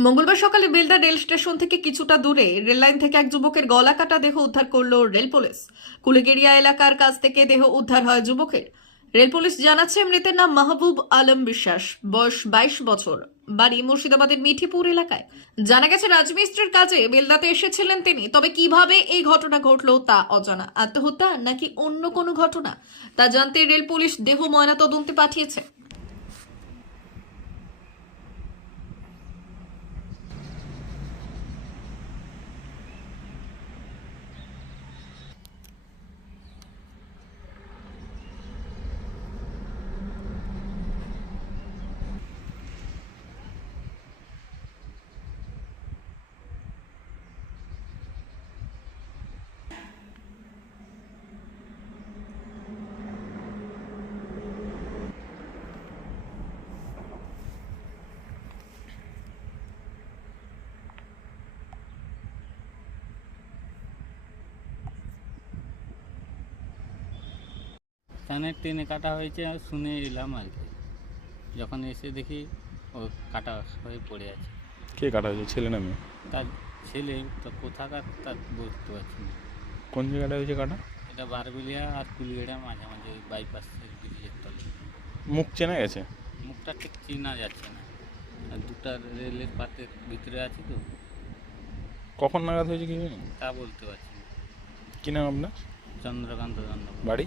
মঙ্গলবার সকালে Belda rail station থেকে কিছুটা দূরে রেললাইন থেকে এক যুবকের গলা কাটা দেহ উদ্ধার করল রেল পুলিশ। কুলেগেরিয়া এলাকার কাছ থেকে দেহ উদ্ধার হয় যুবকের। রেল পুলিশ জানাচ্ছে, মৃতের নাম মাহবুব আলম বিশ্বাস। বয়স বাইশ বছর। বাড়ি মুর্শিদাবাদের মিঠিপুর এলাকায়। জানা গেছে, রাজমিস্ত্রির কাজে বেলদাতে এসেছিলেন তিনি। তবে কীভাবে এই ঘটনা ঘটলো তা অজানা। আত্মহত্যা নাকি অন্য কোনো ঘটনা? তা জানতে রেল পুলিশ দেহ ময়না তদন্তে পাঠিয়েছে। কানের টেনে কাটা হয়েছে শুনে এলাম আর কি। যখন এসে দেখি ও কাটা হয়ে পড়ে আছে। কে কাটা হয়েছে? ছেলে না মেয়ে? তার ছেলে তো কোথাকার তার বুঝতে পারছি না। কোন জায়গাটা হয়েছে কাটা? এটা বারবিলিয়া আর কুলিগেড়া মাঝামাঝি ওই বাইপাস ব্রিজের তলে। মুখ চেনা গেছে? মুখটা ঠিক চেনা যাচ্ছে না। আর দুটা রেলের পাতের ভিতরে আছে তো। কখন নাগাদ হয়েছে কি তা বলতে পারছি না। কি নাম আপনার? চন্দ্রকান্ত চন্দ্র বাড়ি?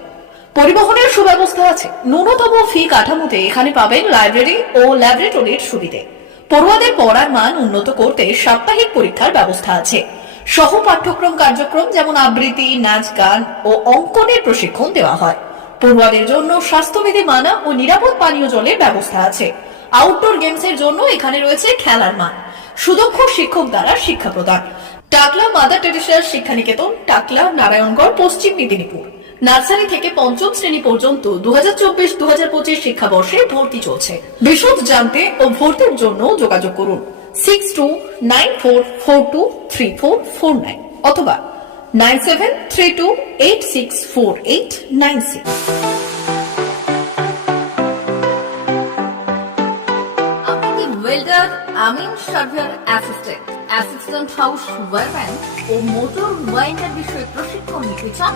পরিবহনের সুব্যবস্থা আছে। ন্যূনতম ফি কাঠামোতে এখানে পাবেন লাইব্রেরি ও ল্যাবরেটরির সুবিধে। পড়ুয়াদের পড়ার মান উন্নত করতে সাপ্তাহিক পরীক্ষার ব্যবস্থা আছে। সহ পাঠ্যক্রম কার্যক্রম যেমন আবৃত্তি, নাচ, গান ও অঙ্কনের প্রশিক্ষণ দেওয়া হয়। পড়ুয়াদের জন্য স্বাস্থ্যবিধি মানা ও নিরাপদ পানীয় জলের ব্যবস্থা আছে। আউটডোর গেমসের জন্য এখানে রয়েছে খেলার মাঠ সুদক্ষ শিক্ষক দ্বারা শিক্ষা প্রদান। টাকলা, মাদার টেরেসার শিক্ষানিকেতন, টাকলা, নারায়ণগড়, পশ্চিম মেদিনীপুর। নার্সারি থেকে পঞ্চম শ্রেণি পর্যন্ত দু হাজার চব্বিশ দু হাজার পঁচিশ শিক্ষাবর্ষে ভর্তি চলছে। বিশদ জানতে ও ভর্তির জন্য যোগাযোগ করুন six two nine four four two three four four nine অথবা nine seven three two eight six four eight nine six welder আমিন surveyor assistant assistant house wireman ও মোটর ওয়াইন্ডার বিষয়ে প্রশিক্ষণ নিতে চান?